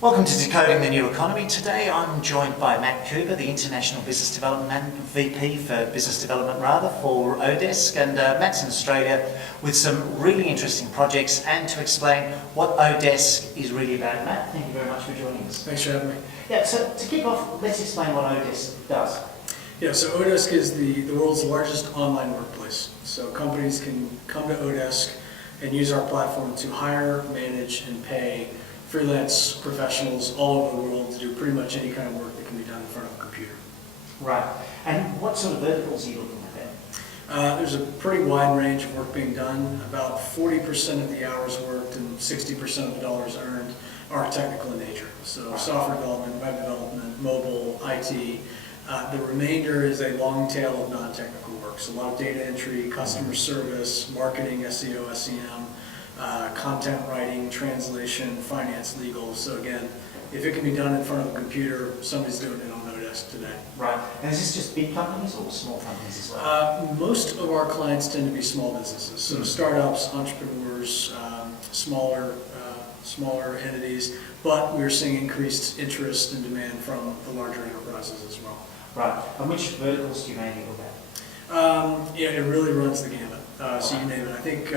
Welcome to Decoding the New Economy. Today I'm joined by Matt Cooper, the International Business Development VP for Business Development for oDesk, and Matt's in Australia with some really interesting projects and to explain what oDesk is really about. Matt, thank you very much for joining us. Thanks for having me. Yeah, so to kick off, let's explain what oDesk does. Yeah, so oDesk is the world's largest online workplace. So companies can come to oDesk and use our platform to hire, manage, and pay freelance professionals all over the world to do pretty much any kind of work that can be done in front of a computer. Right. And what sort of verticals are you looking at there? There's a pretty wide range of work being done. About 40% of the hours worked and 60% of the dollars earned are technical in nature. So software development, web development, mobile, IT. The remainder is a long tail of non-technical work. So a lot of data entry, customer service, marketing, SEO, SEM, content writing, translation, finance, legal. So again, if it can be done in front of a computer, somebody's doing it on oDesk today. Right. And is this just big companies or small companies as well? Most of our clients tend to be small businesses. So startups, entrepreneurs, smaller entities, but we're seeing increased interest and demand from the larger enterprises as well. Right. And which verticals do you mainly look at? Yeah, it really runs the gamut. So you name it. I think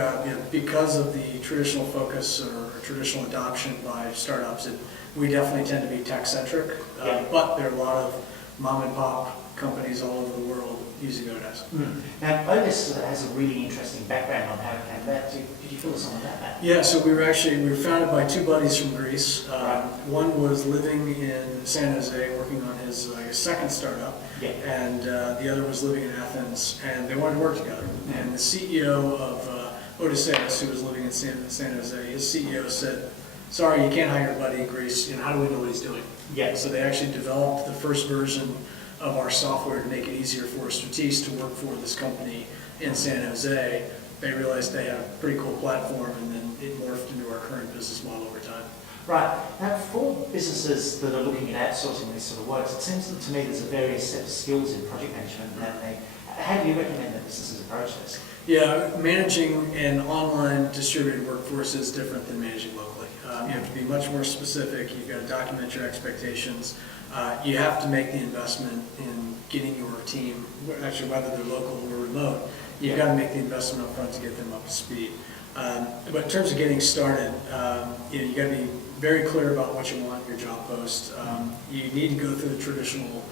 because of the traditional focus or traditional adoption by startups, we definitely tend to be tech-centric, but there are a lot of mom-and-pop companies all over the world using oDesk. Now, oDesk has a really interesting background on how it came about. Could you fill us in on that, Matt? Yeah, so we were founded by two buddies from Greece. One was living in San Jose working on his second startup, and the other was living in Athens, and they wanted to work together. And the CEO of oDesk, who was living in San Jose, his CEO said, "Sorry, you can't hire your buddy in Greece. How do we know what he's doing?" Yeah. So they actually developed the first version of our software to make it easier for strategists to work for this company in San Jose. They realized they had a pretty cool platform, and then it morphed into our current business model over time. Right. Now, for businesses that are looking at outsourcing these sort of works, it seems to me there's a various set of skills in project management that they. How do you recommend that businesses approach this? Yeah, managing an online distributed workforce is different than managing locally. You have to be much more specific. You've got to document your expectations. You have to make the investment in getting your team, actually whether they're local or remote, you've got to make the investment up front to get them up to speed. But in terms of getting started, you got to be very clear about what you want in your job post. You need to go through the traditional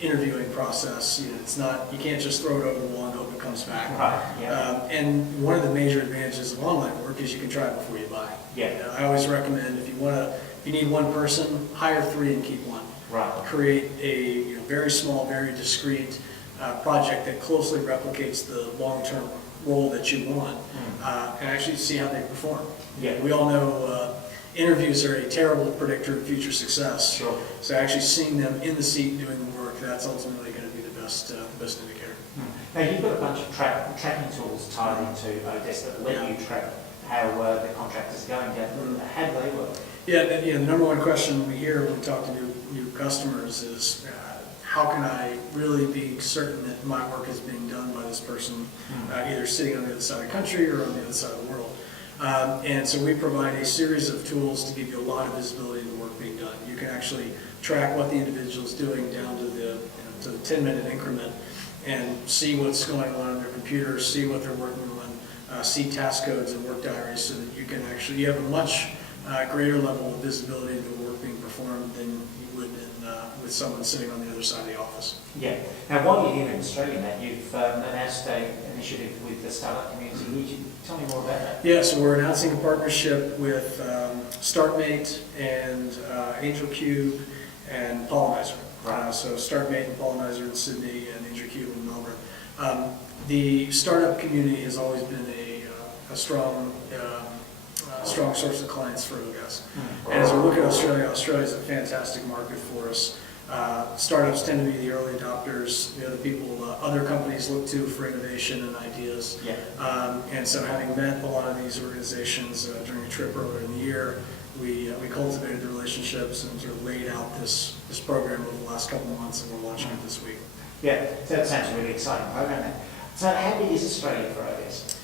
interviewing process. You can't just throw it over the wall and hope it comes back. Right. Yeah. And one of the major advantages of online work is you can try before you buy. Yeah. I always recommend if you need one person, hire three and keep one. Right. Create a very small, very discrete project that closely replicates the long-term role that you want, and actually see how they perform. Yeah. We all know interviews are a terrible predictor of future success. Sure. So actually seeing them in the seat doing the work, that's ultimately going to be the best indicator. Now, you've got a bunch of tracking tools tied into oDesk that let you track how the contractors are going down. How do they work? Yeah, the number one question we hear when we talk to new customers is, how can I really be certain that my work is being done by this person, either sitting on the other side of the country or on the other side of the world? And so we provide a series of tools to give you a lot of visibility of the work being done. You can actually track what the individual is doing down to the 10-minute increment and see what's going on their computer, see what they're working on, see task codes and work diaries, so that you have a much greater level of visibility into the work being performed than you would with someone sitting on the other side of the office. Yeah. Now, while you're here in Australia, Matt, you've announced an initiative with the startup community. Would you tell me more about that? Yeah, so we're announcing a partnership with StartMate and AngelCube and Pollinizer. So StartMate and Pollinizer in Sydney and AngelCube in Melbourne. The startup community has always been a strong source of clients for oDesk. And as we look at Australia is a fantastic market for us. Startups tend to be the early adopters, the other people, other companies look to for innovation and ideas. Yeah. And so having met a lot of these organizations during a trip earlier in the year, we cultivated the relationships and sort of laid out this program over the last couple of months, and we're launching it this week. Yeah, so that sounds a really exciting program. So how big is Australia for oDesk?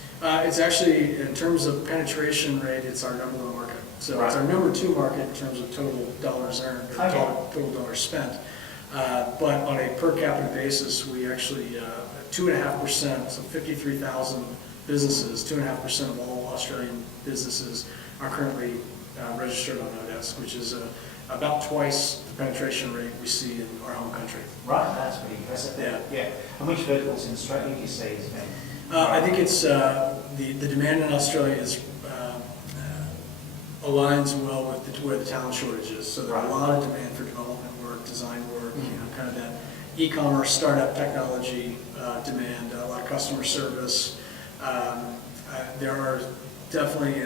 It's actually, in terms of penetration rate, it's our number one market. So it's our number 2 market in terms of total dollars earned, or total dollars spent. But on a per capita basis, we actually, 2.5%, so 53,000 businesses, 2.5% of all Australian businesses are currently registered on oDesk, which is about twice the penetration rate we see in our home country. Right, that's pretty impressive. Yeah. And which verticals in Australia do you see as being? I think it's the demand in Australia is aligns well with where the talent shortage is. So there's a lot of demand for development work, design work, kind of that e-commerce, startup technology demand, a lot of customer service. There are definitely,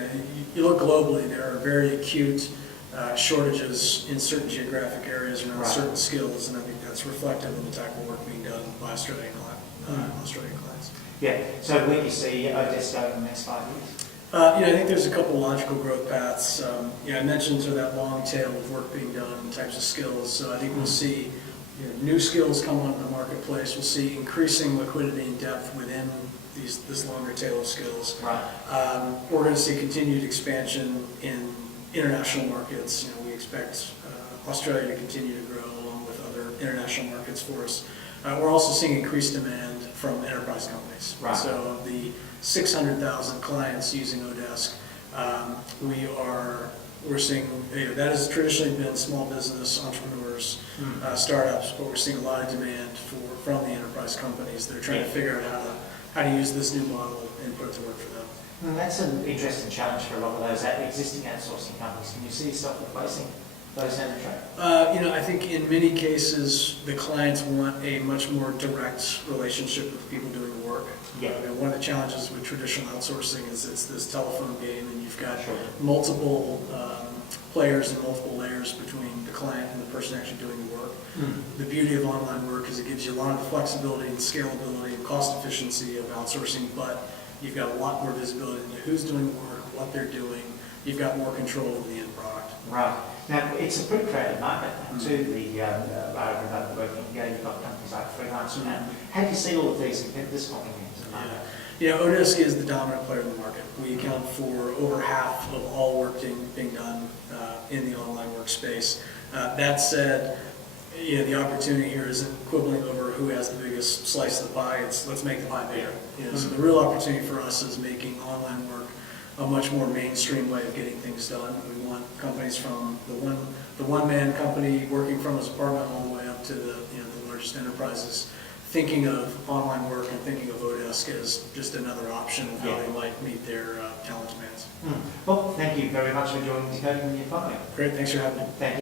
you look globally, there are very acute shortages in certain geographic areas around certain skills, and I think that's reflective of the type of work being done by Australian clients. Yeah, so where do you see oDesk going in the next 5 years? I think there's a couple logical growth paths. I mentioned sort of that long tail of work being done, types of skills. So I think we'll see new skills come onto the marketplace. We'll see increasing liquidity and depth within this longer tail of skills. We're going to see continued expansion in international markets. We expect Australia to continue to grow along with other international markets for us. We're also seeing increased demand from enterprise companies. So the 600,000 clients using oDesk, we're seeing that has traditionally been small business entrepreneurs, startups, but we're seeing a lot of demand from the enterprise companies. They're trying to figure out how to use this new model and put it to work for them. And that's an interesting challenge for a lot of those existing outsourcing companies. Can you see yourself replacing those down the track? I think in many cases the clients want a much more direct relationship with the people doing the work. One of the challenges with traditional outsourcing is it's this telephone game, and you've got multiple players and multiple layers between the client and the person actually doing the work. The beauty of online work is it gives you a lot of the flexibility and scalability and cost efficiency of outsourcing, but you've got a lot more visibility into who's doing the work, what they're doing. You've got more control over the end product. Right. Now, it's a pretty crowded market too, the remote working. You've got companies like freelance and that. How do you see all of these competitors coming into the market? oDesk is the dominant player in the market. We account for over half of all work being done in the online workspace. That said, the opportunity here isn't quibbling over who has the biggest slice of the pie. It's let's make the pie bigger. So the real opportunity for us is making online work a much more mainstream way of getting things done. We want companies from the one-man company working from his apartment all the way up to the largest enterprises thinking of online work and thinking of oDesk as just another option of how they might meet their talent demands. Well, thank you very much for joining Decoding the Economy. Great, thanks for having me. Thank you.